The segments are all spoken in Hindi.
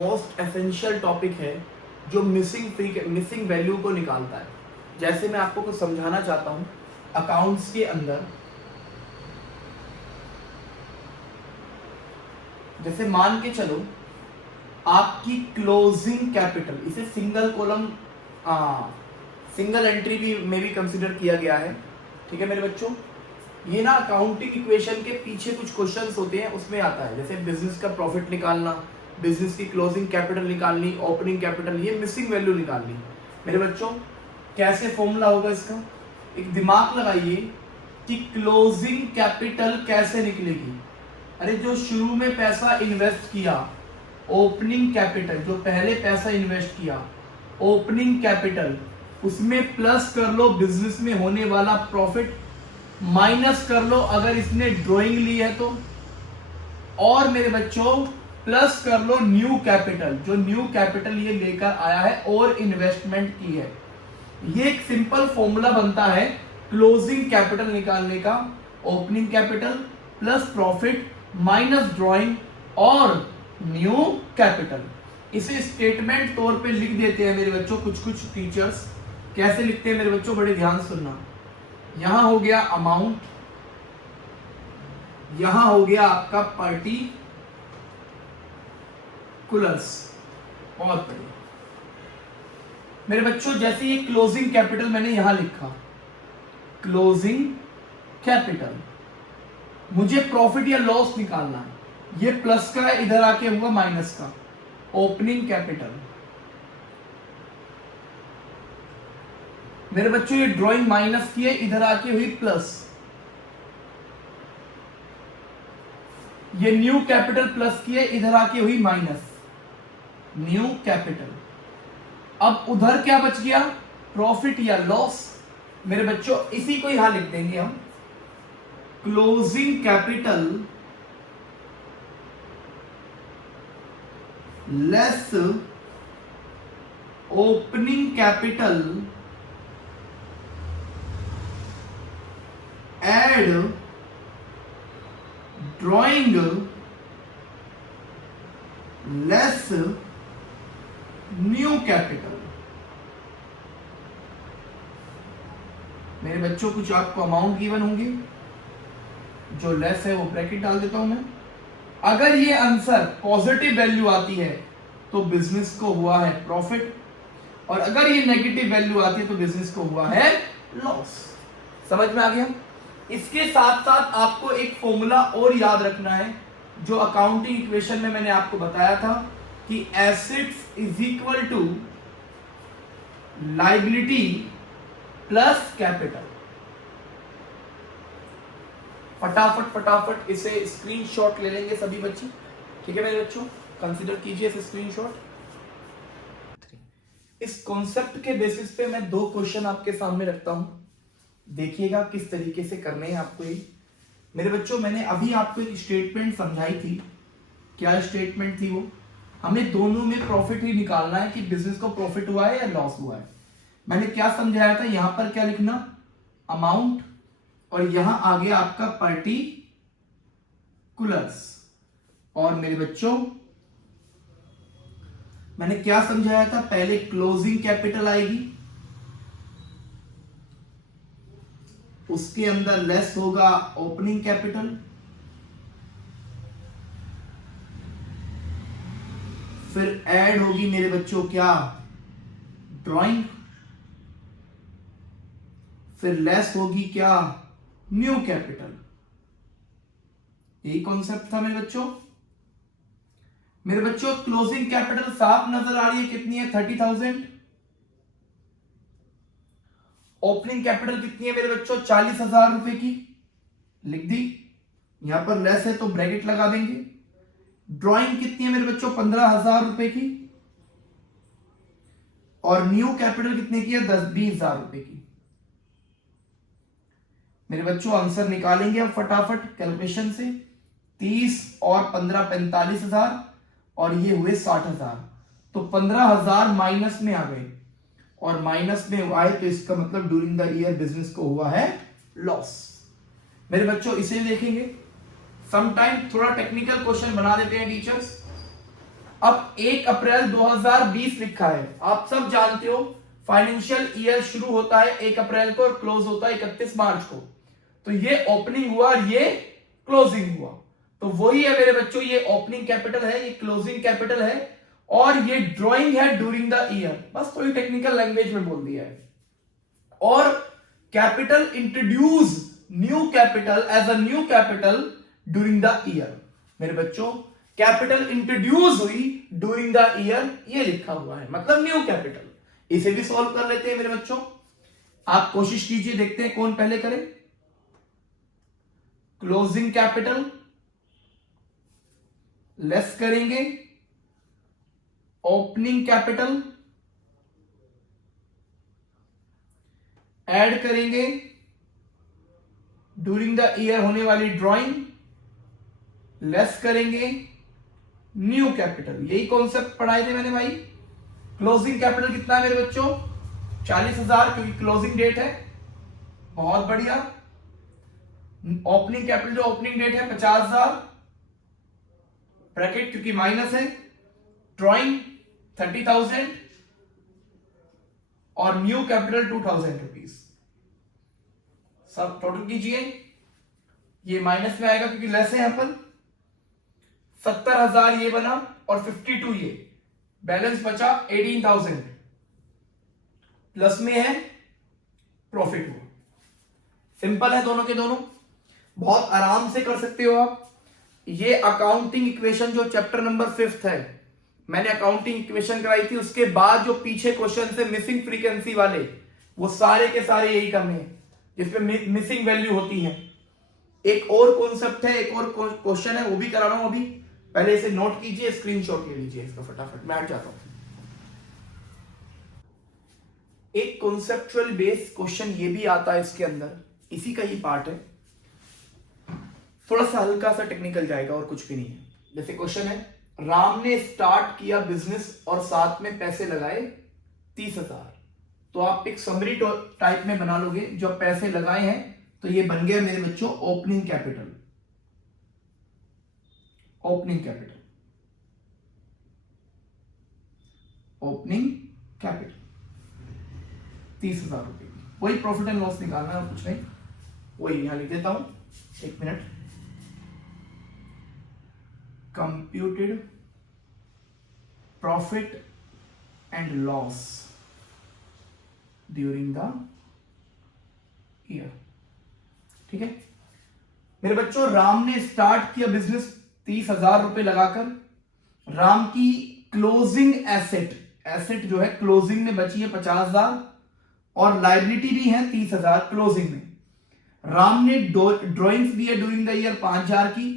मोस्ट एसेंशियल टॉपिक है जो मिसिंग वैल्यू को निकालता है। जैसे मैं आपको कुछ समझाना चाहता हूं अकाउंट्स के अंदर। जैसे मान के चलो आपकी क्लोजिंग कैपिटल, इसे सिंगल कॉलम सिंगल एंट्री भी में भी कंसिडर किया गया है। ठीक है मेरे बच्चों, ये ना अकाउंटिंग इक्वेशन के पीछे कुछ क्वेश्चंस होते हैं, उसमें आता है। जैसे बिजनेस का प्रॉफिट निकालना, बिजनेस की क्लोजिंग कैपिटल निकालनी, ओपनिंग कैपिटल, ये मिसिंग वैल्यू निकालनी। मेरे बच्चों कैसे फॉर्मूला होगा इसका, एक दिमाग लगाइए कि क्लोजिंग कैपिटल कैसे निकलेगी। अरे जो शुरू में पैसा इन्वेस्ट किया, ओपनिंग कैपिटल, जो पहले पैसा इन्वेस्ट किया ओपनिंग कैपिटल, उसमें प्लस कर लो बिजनेस में होने वाला प्रॉफिट, माइनस कर लो अगर इसने ड्राइंग ली है तो, और मेरे बच्चों प्लस कर लो न्यू कैपिटल, जो न्यू कैपिटल ये लेकर आया है और इन्वेस्टमेंट की है। ये एक सिंपल फॉर्मूला बनता है क्लोजिंग कैपिटल निकालने का। Opening capital plus profit minus drawing और न्यू कैपिटल। इसे स्टेटमेंट तौर पे लिख देते हैं मेरे बच्चों कुछ टीचर्स। कैसे लिखते हैं मेरे बच्चों, बड़े ध्यान सुनना। यहां हो गया अमाउंट, यहां हो गया आपका पर्टिकुलर्स, और पढ़िए मेरे बच्चों। जैसे ये क्लोजिंग कैपिटल मैंने यहां लिखा, क्लोजिंग कैपिटल, मुझे प्रॉफिट या लॉस निकालना है। ये प्लस का है, इधर आके हुआ माइनस का। ओपनिंग कैपिटल, मेरे बच्चों ये ड्राइंग माइनस की है, इधर आके हुई प्लस। ये न्यू कैपिटल प्लस की है, इधर आके हुई माइनस, न्यू कैपिटल। अब उधर क्या बच गया, प्रॉफिट या लॉस। मेरे बच्चों इसी को यहां लिख देंगे हम, closing capital less opening capital add drawing less new capital. मेरे बच्चों कुछ आपको अमाउंट गिवन होंगे, जो लेस है वो ब्रैकेट डाल देता हूं मैं। अगर ये आंसर पॉजिटिव वैल्यू आती है तो बिजनेस को हुआ है प्रॉफिट, और अगर ये नेगेटिव वैल्यू आती है तो बिजनेस को हुआ है लॉस। समझ में आ गया। इसके साथ साथ आपको एक फॉर्मूला और याद रखना है, जो अकाउंटिंग इक्वेशन में मैंने आपको बताया था कि assets is equal to liability plus capital. फटाफट इसे स्क्रीनशॉट ले लेंगे सभी बच्चे। ठीक है मेरे बच्चों, कंसीडर कीजिए इसे स्क्रीनशॉट। इस कॉन्सेप्ट के बेसिस पे मैं दो क्वेश्चन आपके सामने रखता हूं, देखिएगा किस तरीके से करने हैं आपको ये। मेरे बच्चों मैंने अभी आपको एक स्टेटमेंट समझाई थी। क्या स्टेटमेंट थी वो, हमें दोनों में प्रॉफिट ही निकालना है कि बिजनेस को प्रॉफिट हुआ है या लॉस हुआ है। मैंने क्या समझाया था, यहां पर क्या लिखना, अमाउंट, और यहां आ गया आपका पर्टिकुलर्स। और मेरे बच्चों मैंने क्या समझाया था, पहले क्लोजिंग कैपिटल आएगी, उसके अंदर लेस होगा ओपनिंग कैपिटल, फिर ऐड होगी मेरे बच्चों क्या, ड्राइंग, फिर लेस होगी क्या, न्यू कैपिटल। यही कॉन्सेप्ट था मेरे बच्चों। मेरे बच्चों क्लोजिंग कैपिटल साफ नजर आ रही है, कितनी है, 30,000। ओपनिंग कैपिटल कितनी है मेरे बच्चों, 40,000 रुपए की, लिख दी। यहां पर लेस है तो ब्रैकेट लगा देंगे। ड्राइंग कितनी है मेरे बच्चों, 15,000 रुपए की, और न्यू कैपिटल कितने की है, 20,000 रुपए की। मेरे बच्चों आंसर निकालेंगे अब फटाफट कैलकुलेशन से। 30 और 15 45,000, और ये हुए 60,000। तो 15,000 माइनस में आ गए, और माइनस में आए तो इसका मतलब ड्यूरिंग द ईयर बिजनेस को हुआ है लॉस। मेरे बच्चों इसे देखेंगे, समटाइम थोड़ा टेक्निकल क्वेश्चन बना देते हैं टीचर्स। अब 1 अप्रैल 2020 लिखा है, आप सब जानते हो फाइनेंशियल ईयर शुरू होता है 1 अप्रैल को और क्लोज होता है 31 मार्च को। तो ये ओपनिंग हुआ और ये क्लोजिंग हुआ, तो वही है मेरे बच्चों, ये ओपनिंग कैपिटल है, ये क्लोजिंग कैपिटल है, और ये ड्रॉइंग है ड्यूरिंग द ईयर। बस थोड़ी टेक्निकल लैंग्वेज में बोल दिया है। और capital introduce new capital as a new capital during the year. मेरे बच्चों कैपिटल इंट्रोड्यूस हुई ड्यूरिंग द ईयर, ये लिखा हुआ है, मतलब न्यू कैपिटल। इसे भी सॉल्व कर लेते हैं मेरे बच्चों, आप कोशिश कीजिए, देखते हैं कौन पहले करे। क्लोजिंग कैपिटल लेस करेंगे ओपनिंग कैपिटल, ऐड करेंगे ड्यूरिंग द ईयर होने वाली ड्राइंग, लेस करेंगे न्यू कैपिटल। यही कॉन्सेप्ट पढ़ाए थे मैंने भाई। क्लोजिंग कैपिटल कितना है मेरे बच्चों? 40,000, क्योंकि क्लोजिंग डेट है। बहुत बढ़िया। ओपनिंग कैपिटल जो ओपनिंग डेट है 50,000, ब्रैकेट क्योंकि माइनस है, ड्राइंग 30,000 और न्यू कैपिटल 2,000 रुपीज। सब टोटल कीजिए, ये माइनस में आएगा क्योंकि लेस है यहां पर। 70,000 ये बना और 52 ये, बैलेंस बचा 18,000, प्लस में है, प्रॉफिट हुआ। सिंपल है दोनों के दोनों, बहुत आराम से कर सकते हो आप। ये अकाउंटिंग इक्वेशन जो चैप्टर नंबर 5 है, मैंने अकाउंटिंग इक्वेशन कराई थी, उसके बाद जो पीछे क्वेश्चन थे मिसिंग फ्रीक्वेंसी वाले, वो सारे के सारे यही करने हैं जिसमें मिसिंग वैल्यू होती है। एक और कॉन्सेप्ट है, एक और क्वेश्चन है, वो भी करा रहा हूं अभी। पहले इसे नोट कीजिए, स्क्रीनशॉट ले लीजिए इसका फटाफट, मैं हट जाता हूं। एक कॉन्सेप्चुअल बेस्ड क्वेश्चन ये भी आता है इसके अंदर, इसी का ही पार्ट है, थोड़ा सा हल्का सा टेक्निकल जाएगा और कुछ भी नहीं है। जैसे क्वेश्चन है, राम ने स्टार्ट किया बिजनेस और साथ में पैसे लगाए 30,000। तो आप एक समरी टाइप में बना लोगे, जो पैसे लगाए हैं, तो ये बन गया मेरे बच्चों opening capital. Opening capital, opening capital 30,000 रुपए की। वही प्रॉफिट एंड लॉस निकालना है और कुछ नहीं, वही यहां लिख देता हूं, एक minute. Computed profit and loss during the year. ठीक है मेरे बच्चों, राम ने स्टार्ट किया बिजनेस 30,000 रुपए लगाकर। राम की क्लोजिंग एसेट जो है क्लोजिंग में बची है 50,000 और लायबिलिटी भी है 30,000 क्लोजिंग में। राम ने ड्रॉइंग्स दी है ड्यूरिंग द ईयर 5,000 की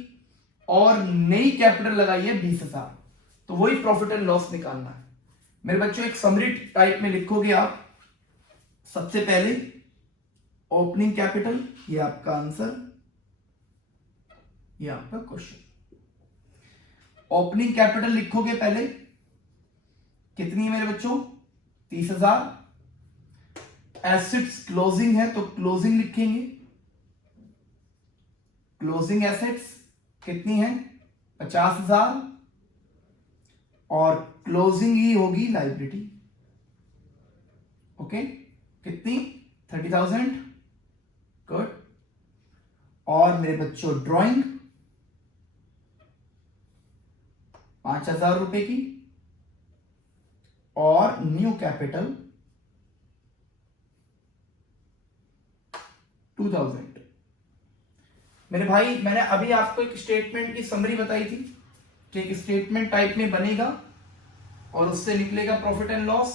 और नई कैपिटल लगाई है 20,000। तो वही प्रॉफिट एंड लॉस निकालना है मेरे बच्चों। एक समरी टाइप में लिखोगे आप। सबसे पहले ओपनिंग कैपिटल, ये आपका आंसर, ये आपका क्वेश्चन। ओपनिंग कैपिटल लिखोगे पहले, कितनी है मेरे बच्चों? 30,000। एसेट्स क्लोजिंग है तो क्लोजिंग लिखेंगे। क्लोजिंग एसेट्स कितनी है? 50,000 और क्लोजिंग ही होगी लायबिलिटी। ओके, कितनी? 30,000। गुड। और मेरे बच्चों ड्राइंग 5,000 रुपए की और न्यू कैपिटल 2,000। मेरे भाई, मैंने अभी आपको एक स्टेटमेंट की समरी बताई थी कि एक स्टेटमेंट टाइप में बनेगा और उससे निकलेगा प्रॉफिट एंड लॉस।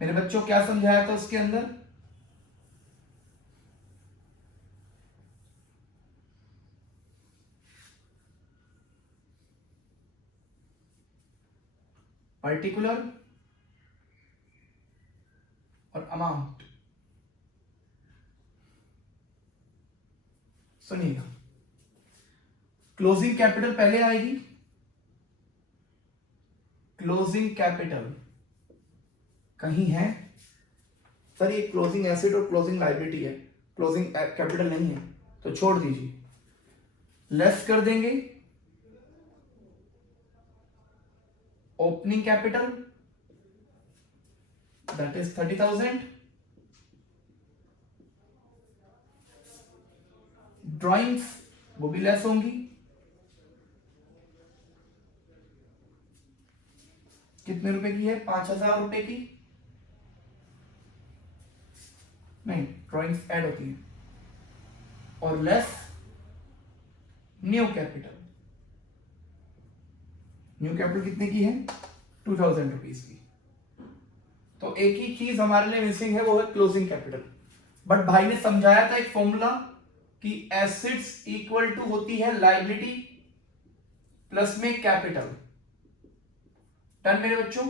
मेरे बच्चों क्या समझाया था उसके अंदर? पर्टिकुलर और अमाउंट। सुनिएगा, क्लोजिंग कैपिटल पहले आएगी। क्लोजिंग कैपिटल कहीं है सर? ये क्लोजिंग एसेट और क्लोजिंग लायबिलिटी है, क्लोजिंग कैपिटल नहीं है, तो छोड़ दीजिए। लेस कर देंगे opening capital that is 30,000, drawings वो भी लेस होंगी, कितने रुपए की है, 5,000 रुपए की, नहीं ड्राइंग्स ऐड होती है, और less new capital, new capital कितने की है, 2,000 रुपीज की। तो एक ही चीज हमारे लिए मिसिंग है, वो है क्लोजिंग कैपिटल। बट भाई ने समझाया था एक फॉर्मूला कि एसेट्स इक्वल टू होती है लायबिलिटी प्लस में कैपिटल। डन मेरे बच्चों,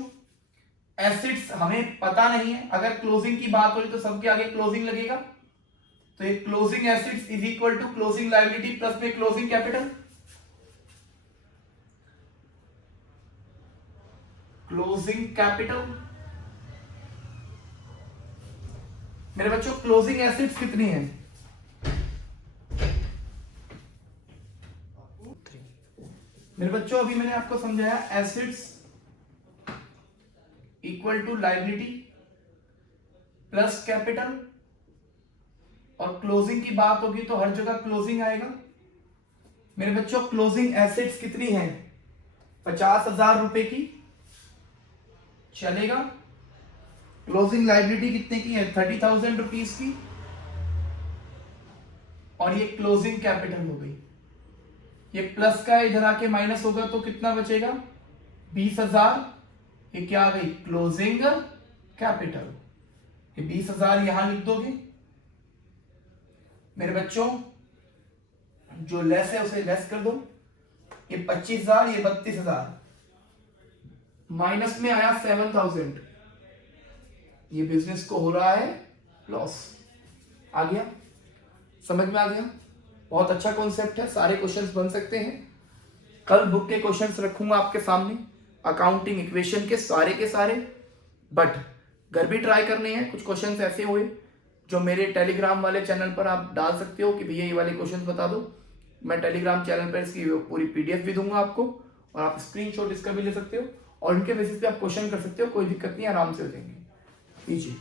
एसेट्स हमें पता नहीं है, अगर क्लोजिंग की बात हो रही तो सबके आगे क्लोजिंग लगेगा, तो ये closing assets is equal to closing liability plus में क्लोजिंग कैपिटल। क्लोजिंग कैपिटल मेरे बच्चों, क्लोजिंग एसेट्स कितनी है, मेरे बच्चों अभी मैंने आपको समझाया assets equal to liability plus capital, और क्लोजिंग की बात होगी तो हर जगह क्लोजिंग आएगा। मेरे बच्चों क्लोजिंग एसेट्स कितनी है, 50,000 रुपए की, चलेगा। क्लोजिंग लायबिलिटी कितने की है, 30,000 रुपीज की, और ये क्लोजिंग कैपिटल हो गई। ये प्लस का इधर आके माइनस होगा तो कितना बचेगा, 20,000। ये क्या आ गई, क्लोजिंग कैपिटल। ये 20,000 यहां लिख दोगे। मेरे बच्चों जो लेस है उसे लेस कर दो, ये 25,000, ये 32,000, माइनस में आया 7,000, ये बिजनेस को हो रहा है लॉस। आ गया, समझ में आ गया, बहुत अच्छा कॉन्सेप्ट है, सारे क्वेश्चंस बन सकते हैं। कल बुक के क्वेश्चंस रखूंगा आपके सामने, अकाउंटिंग इक्वेशन के सारे, बट घर भी ट्राई करने हैं। कुछ क्वेश्चंस ऐसे हुए जो मेरे टेलीग्राम वाले चैनल पर आप डाल सकते हो कि भैया ये वाले क्वेश्चंस बता दो। मैं टेलीग्राम चैनल पर इसकी पूरी पीडीएफ भी दूंगा आपको, और आप स्क्रीनशॉट इसका भी ले सकते हो, और इनके बेसिस पे आप क्वेश्चन कर सकते हो, कोई दिक्कत नहीं, आराम से हो जाएंगे। लीजिए।